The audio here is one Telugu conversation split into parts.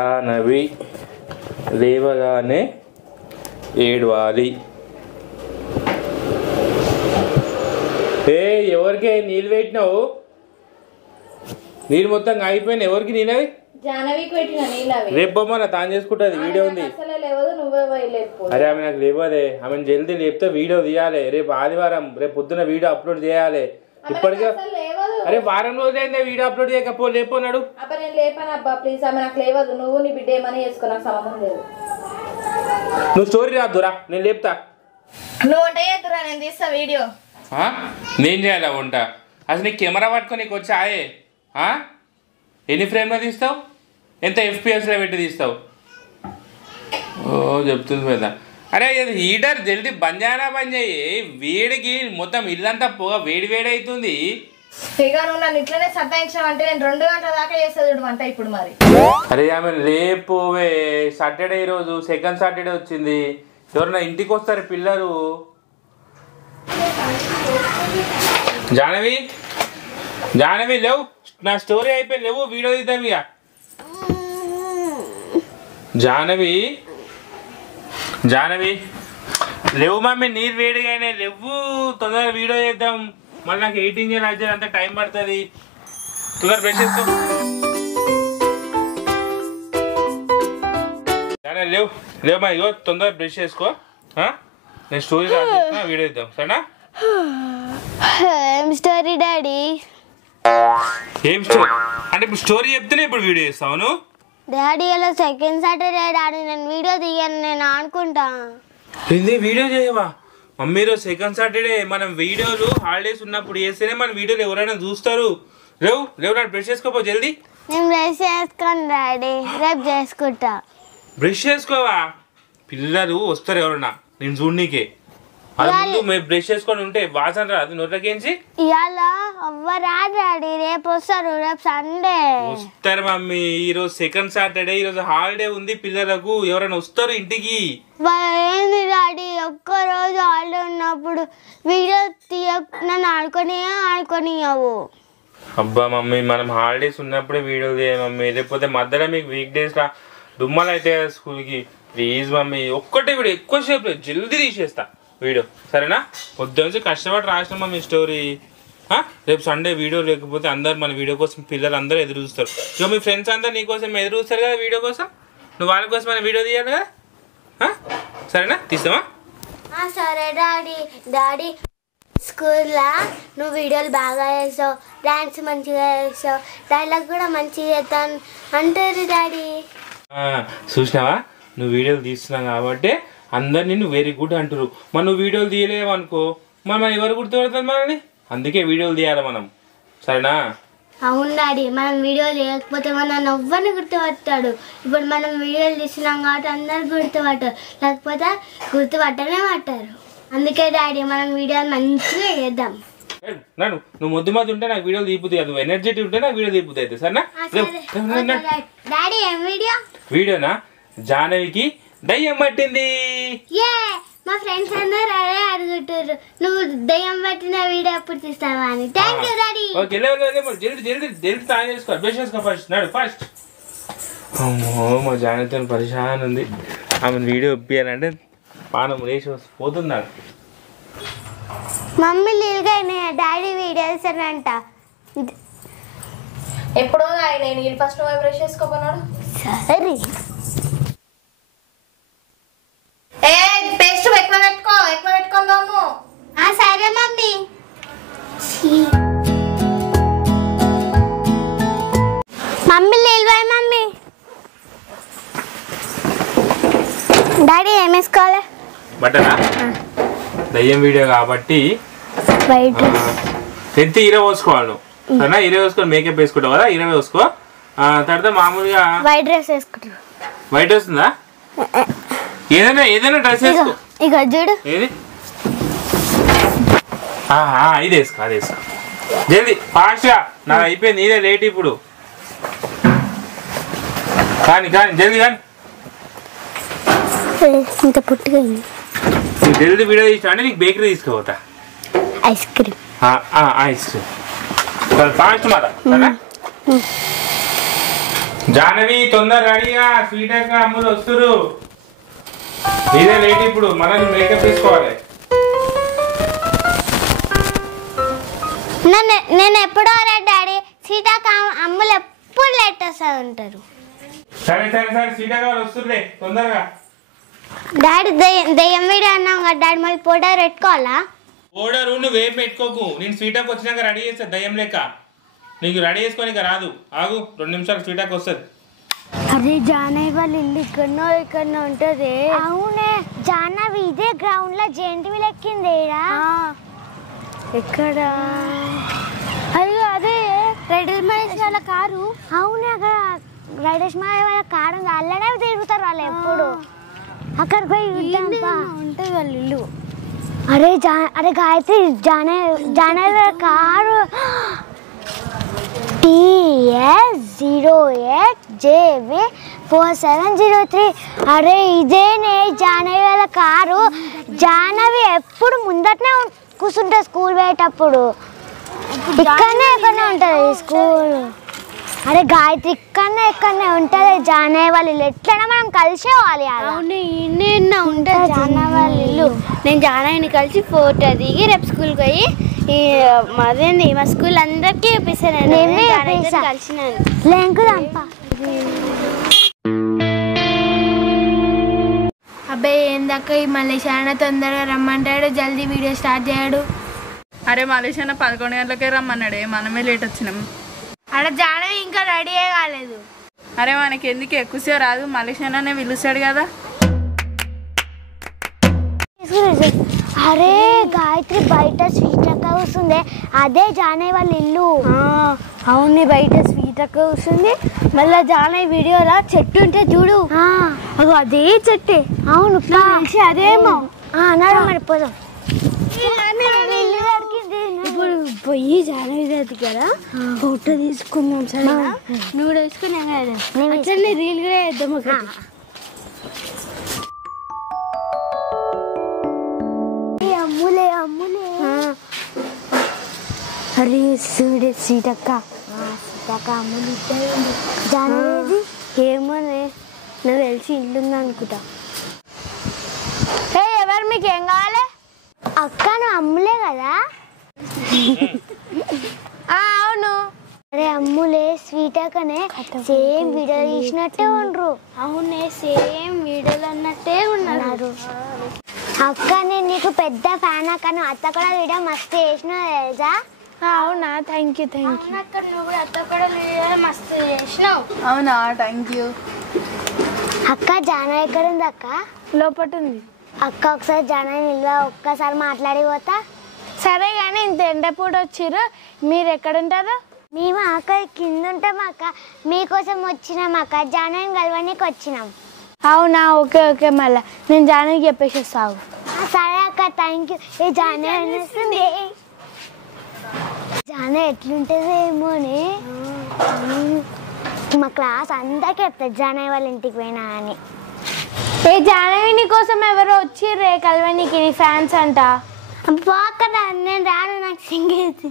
జానవి లేవగానే ఏడవాలి. ఎవరికి నీళ్ళు పెట్టినావు? నీళ్ళు మొత్తం అయిపోయినా. ఎవరికి నీళ్ళవి? రేపు బొమ్మ తాను చేసుకుంటుంది. వీడియో ఉంది. అరే ఆమె నాకు లేవదే. ఆమెను జల్దీ లేపితే వీడియో తీయాలి. రేపు ఆదివారం, రేపు పొద్దున వీడియో అప్లోడ్ చేయాలి. ఇప్పటికే అరే వారం రోజులైందే వీడియో అప్లోడ్ చేయకపో లేపోనాడు. నువ్వు స్టోరీ రాదురా, నేను లేపుతా. నేను చేయాలా వంట? అసలు నీకు కెమెరా పట్టుకొని నీకు వచ్చాయే? ఎన్ని ఫ్రేమ్లో తీస్తావు? ఎంత ఎఫ్పిఎస్లో పెట్టి తీస్తావు? ఓ చెప్తుంది పెద్ద. అరే ఇది హీటర్ జల్దీ బంద్ చేయి. వేడికి మొత్తం ఇల్లంతా పొగ వేడి వేడి అవుతుంది. ఇట్లనే సతాయించామంటే నేను 2 గంటల దాకా చేస్తాడు వంట ఇప్పుడు. మరి అరే ఆమె రేపు సాటర్డే, ఈరోజు సెకండ్ సాటర్డే వచ్చింది. ఎవరన్నా ఇంటికి వస్తారు పిల్లలు. జానవి జానవి లేవు, నా స్టోరీ అయిపోయి లేవు, వీడియో తీద్దాం ఇక. జానవి జానవి లేవు మమ్మీ, నీరు వేడిగానే లేవు. తొందరగా వీడియో చేద్దాం. మళ్ళీ నాకు ఎడిటింగ్ చేయాలి, అంత టైం పడుతుంది. తొందర బ్రష్ చేసుకో. జానవి లేవు లేవు మా, ఇగో తొందరగా బ్రష్ చేసుకో. నేను స్టోరీ రాసేస్తున్నా, వీడియో ఇద్దాం సరేనా? ఏం స్టోరీ డాడీ? ఏం స్టోరీ అంటే ఇప్పుడు స్టోరీ చెప్తేనే ఇప్పుడు వీడియో చేస్తావు నువ్వు? డాడీ ఇలా సెకండ్ సాటర్డే డాడీ, నేను వీడియో తీయను, నేను అనుకుంటా. ఏంది వీడియో చేయవా మమ్మీ? రోజు సెకండ్ సాటర్డే. మనం వీడియోలు హాలిడేస్ ఉన్నప్పుడు చేస్తేనే మన వీడియోలు ఎవరైనా చూస్తారు. లేవు లేవు నా బ్రష్ చేసుకోపో జల్దీ. నేను బ్రష్ చేసుకోను డాడీ, రేపు చేసుకుంటా. బ్రష్ చేసుకోవా? పిల్లలు వస్తారు ఎవరన్నా నేను చూడనీకే. అది ముందు మేము బ్రష్ చేసుకొని ఉంటే వాసన రాదు నోట్లకేంచి. ఇవాళ ఎవ్వరా డాడీ, రేపు వస్తారు, రేపు సండే వస్తారు మమ్మీ. ఈరోజు సెకండ్ సాటర్డే, ఈరోజు హాలిడే ఉంది పిల్లలకు. ఎవరైనా వస్తారు ఇంటికి. ఏంది డాడీ, ఒక్కరోజు హాలిడే ఉన్నప్పుడు వీడియో నన్ను ఆడుకోనియావు. అబ్బా మమ్మీ, మనం హాలిడేస్ ఉన్నప్పుడే వీడియో చేయాలి మమ్మీ. లేకపోతే మధ్యలో మీకు వీక్ డేస్ లా దుమ్మలు అయితే స్కూల్కి. ప్లీజ్ మమ్మీ, ఒక్కటే వీడియో ఎక్కువసేపు జల్దీ తీసేస్తా వీడియో సరేనా? పొద్దు నుంచి కష్టపడి రాసిన మమ్మీ స్టోరీ. రేపు సండే వీడియో లేకపోతే అందరు మన వీడియో కోసం పిల్లలు అందరూ ఎదురు చూస్తారు. ఇక మీ ఫ్రెండ్స్ అందరు నీ కోసం ఎదురు చూస్తారు కదా వీడియో కోసం. నువ్వు వాళ్ళ కోసం మన వీడియో తీయాలి కదా? సరేనా? తీస్తావా? సరే డాడీ. డాడీ స్కూల్లో నువ్వు వీడియోలు బాగా చేస్తావు, డాన్స్ మంచిగా చేస్తావు, డైలాగ్ కూడా మంచిగా చేస్తాను అంటారు డాడీ. చూసినావా, నువ్వు వీడియోలు తీస్తున్నావు కాబట్టి అందరు నిన్ను వెరీ గుడ్ అంటారు. మనం నువ్వు వీడియోలు తీయలేవు అనుకో, మనం ఎవరు గుర్తుపడతారు మనని? అందుకే వీడియోలు తీయాలి మనం సరేనా? అవును డాడీ, మనం వీడియోలు లేకపోతే మనం ఎవ్వరిని గుర్తుపట్టాడు. ఇప్పుడు మనం వీడియోలు తీసినాం కాబట్టి అందరు గుర్తుపట్టారు, లేకపోతే గుర్తుపట్టనే పట్టారు. అందుకే డాడీ మనం వీడియోలు మంచిగా చేద్దాం. నువ్వు ముద్దు మధ్య ఉంటే నాకు వీడియోలు తీపుతాయి, నువ్వు ఎనర్జెటిక్ ఉంటే నాకు వీడియో తీపుతాయి అయితే సరేనా? డాడీ ఏం వీడియో? వీడియోనా? జానవికి దయ్యం పట్టింది. మా ఫ్రెండ్స్ అందరూ అదే అడుగుతారు, నువ్వు దయ్యం పట్టిన వీడియో ఎప్పుడు తీస్తావా అని. Thank you daddy. ఓకే జల్దీ జల్దీ జల్దీ తాను చేసుకో, బ్రష్ చేసుకో ఫస్ట్. నాడు ఫస్ట్. అమ్మో మా జానవితో పరిశాన్ ఉంది. ఆమె వీడియో ఒప్పియాలంటే పానం లేచి పోతున్నాడు. మమ్మీ నీళ్ళుగా డాడీ వీడియో ఇస్తానంట. ఎప్పుడో ఆయన నీళ్ళు ఫస్ట్ బ్రష్ చేసుకోపోన్నాడు. సరే పేస్ట్ ఎక్కువ పెట్టుకుందాము. సరే మమ్మీ. మమ్మీ నీళ్ళు మమ్మీ. డాడీ ఏం వేసుకోవాలి? బట్టనా? దయ్యం వీడియో కాబట్టి ఎంత హీరో పోసుకోవాలి నువ్వు సరేనా? హీరో వేసుకొని మేకప్ వేసుకుంటావు కదా, హీరో వేసుకో. తర్వాత మామూలుగా వైట్ డ్రెస్ వేసుకుంటావు. వైట్ వస్తుందా? ఏదైనా ఏదైనా డ్రెస్ వేసుకో. ఇక చూడు ఏది ఇది వేసుకో, అది వేసుకో జల్దీ ఫాస్ట్గా. నాకు అయిపోయింది, ఇదే లేట్ ఇప్పుడు. కానీ జల్దీ కానీ ఇంత పుట్టిగా జల్దీ వీడియో తీసిన అంటే నీకు బేకరీ తీసుకోపోతా. Ice cream. Ice cream fast మాట జానవి తొందర రెడీగా స్వీట్ అక్క అమ్ములు వస్తురు. ఇదే లేట్ ఇప్పుడు మనం మేకప్ తీసుకోవాలి. నేను ఎప్పుడో డాడీ సీతాక అమ్ములు ఎప్పుడు లేట్ వస్తూ ఉంటారు. సరే సరే సరే స్వీట్ అక్క వాళ్ళు వస్తుర్రే తొందరగా. డాడీ దయ్యం వీడియో అన్నాం కదా డాడీ, మళ్ళీ పౌడర్ పెట్టుకోవాలా? పౌడర్ నువ్వేం పెట్టుకోకు, నేను స్వీట్ అక్క వచ్చినాక రెడీ చేస్తా దయ్యం లెక్క. నీకు రెడీ చేసుకోనికి రాదు, ఆగు 2 నిమిషాలు స్వీట్ అక్క వస్తుంది. అదే జానవి వాళ్ళ ఇల్లు ఇక్కడనో ఉంటది. అవునే జానవి ఇదే గ్రౌండ్ లో జెంటి ఎక్కింది. ఎక్కడ? అయ్యో అదే రైడర్స్ మహేష్ వాళ్ళ కారు. అవునే అక్కడ రైడర్స్ మహేష్ వాళ్ళ కారు ఉంది, అల్లనే తిరుగుతారు వాళ్ళు ఎప్పుడు. అక్కడికి పోయి ఉంటుంది వాళ్ళ ఇల్లు. అరే గాయత్రి జానవి కారు TS08JV4703. అరే ఇదేనే జానవి వాళ్ళ కారు. జానవి ఎప్పుడు ముందటనే కూర్చుంటుంది స్కూల్ పోయేటప్పుడు. ఇక్కడనే ఎక్కడనే ఉంటుంది స్కూల్. అరే గాయత్రి ఎక్కడనే ఉంటుంది జానవి వాళ్ళ ఇల్లు. ఎట్లైనా మనం కలిసి పోవాలి. అవును ఇన్న ఉంటుంది జానవి వాళ్ళ ఇల్లు. నేను జానవిని కలిసి ఫోటో దిగి రేపు స్కూల్కి పోయి మరేంది మా స్కూల్ అందరికీ చూపిస్తాను. కలిసినాను అబ్బాయి ఏందక్క ఈ మలేషియా తొందరగా రమ్మంటాడు, జల్దీ వీడియో స్టార్ట్ చేయడు. అరే మలేషియా 11 గంటలకే రమ్మన్నాడే, మనమే లేట్ వచ్చినాం. అక్కడ జానవి ఇంకా రెడీ కాలేదు. అరే మనకి ఎందుకు ఎక్కువసేపు రాదు, మలేషియానే పిలుస్తాడు కదా. అరే గాయత్రి బయట స్వీట్ అక్క వస్తుంది, అదే జానవి వాళ్ళ ఇల్లు. అవును బయట స్వీట్ అక్క వస్తుంది. మళ్ళీ జానవి వీడియోలో చెట్టు ఉంటే చూడు, అదే చెట్టే. అవును అదేమో అన్నాడు. మరి పోదాం. ఇప్పుడు పోయి జానవి దగ్గర ఫోటో తీసుకుందాం. సరే నువ్వు వేసుకున్నాం కదా, అట్లనే రీల్ కూడా వేద్దాం. అమ్ములే అరే సీతక్క అమ్ములు జానవి ఏమోనే నాకు తెలిసి ఇల్లుంది అనుకుంటా. ఎవరు మీకు ఏం కావాలి? అక్క నువ్వు అమ్ములే కదా? అవును. అరే అమ్ములే స్వీట్ అక్కనే సేమ్ వీడియో తీసినట్టే ఉండరు. అవునే సేమ్ వీడియోలు అన్నట్టే ఉన్నారు. అక్క నేను నీకు పెద్ద ఫ్యాన్ అక్క, నువ్వు అత్త కూడా వీడియో మస్తు చేసినావు తెలుసా? అవునా థ్యాంక్ యూ అక్క. నువ్వు కూడా అత్త కూడా వీడియో మస్తు చేసినావు. అవునా థ్యాంక్ యూ అక్క. జానవి ఎక్కడ ఉంది అక్క? లోపల ఉంది అక్క. ఒకసారి జానవి నిల్వ ఒక్కసారి మాట్లాడి పోతా. సరే కానీ ఇంత ఎండపూట వచ్చిర్రు, మీరు ఎక్కడుంటారు? మేము అక్క కింద ఉంటాం అక్క. మీకోసం వచ్చినాం అక్క, జానవిని కలవడానికి వచ్చినాం. అవునా ఓకే ఓకే, మళ్ళీ నేను జానవికి చెప్పేసి వస్తావు. సరే అక్క థ్యాంక్ యూ. ఏ జానవి వస్తుంది. జానవి ఎట్లుంటుంది ఏమోని, మా క్లాస్ అందరికీ చెప్తారు జానవి వాళ్ళ ఇంటికి పోయినా అని. ఏ జానవి నీ కోసం ఎవరో వచ్చిర్రే కలవనికి, నీ ఫ్యాన్స్ అంట. అక్కడ నేను రాను, నాకు సింగేది.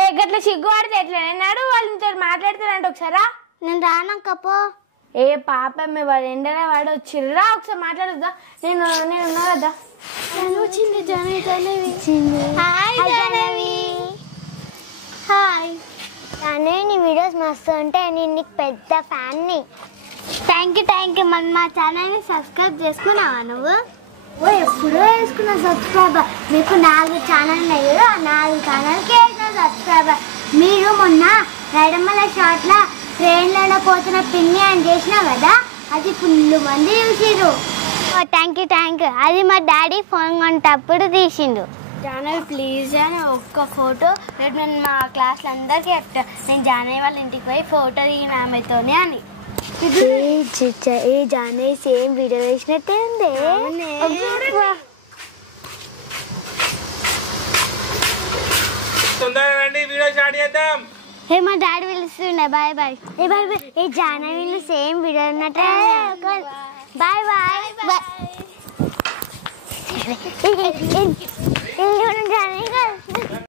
ఏ గట్లా సిగ్గుపడితే ఎట్లా? నేను వాళ్ళతో మాట్లాడతానంట. ఒకసారా నేను రానక్కపో. ఏ పాప వాడు ఎండనే వాడు వచ్చిర్రా, ఒకసారి మాట్లాడద్దా? నేను ఉన్నా కదా. వచ్చింది జానవి. హాయ్ జానవి, నీ వీడియోస్ మస్తు ఉంటాయి, నేను నీకు పెద్ద ఫ్యాన్ని. Thank you. మన మా ఛానల్ని సబ్స్క్రైబ్ చేసుకున్నావా నువ్వు? ఎప్పుడో వేసుకున్నా సబ్స్క్రైబర్. మీకు 4 ఛానల్ అయ్యారు, ఆ 4 ఛానల్కి వేసిన సబ్స్క్రైబర్. మీరు మొన్న రైడమ్మల షార్ట్లో ట్రైన్లలో పోతున్న పిన్ని అని చేసినావు కదా, అది ఫుల్ మంది చూసిరు. Thank you. అది మా డాడీ ఫోన్ కొంటప్పుడు తీసిండు. జానవి ప్లీజ్ అని ఒక్క ఫోటో రేపు నేను మా క్లాస్లో అందరికీ చెప్తా. నేను జానవి వాళ్ళ ఇంటికి పోయి ఫోటో దిగిన ఆమెతోనే అని. ఏ జానవి సేమ్ వీడియో వేసినట్టే ఉంది. ఏ మా డాడీ పిలుస్తుండే. బాయ్. ఏ జానవి సేమ్ వీడియో ఉన్నట్టే. బాయ్. జానవి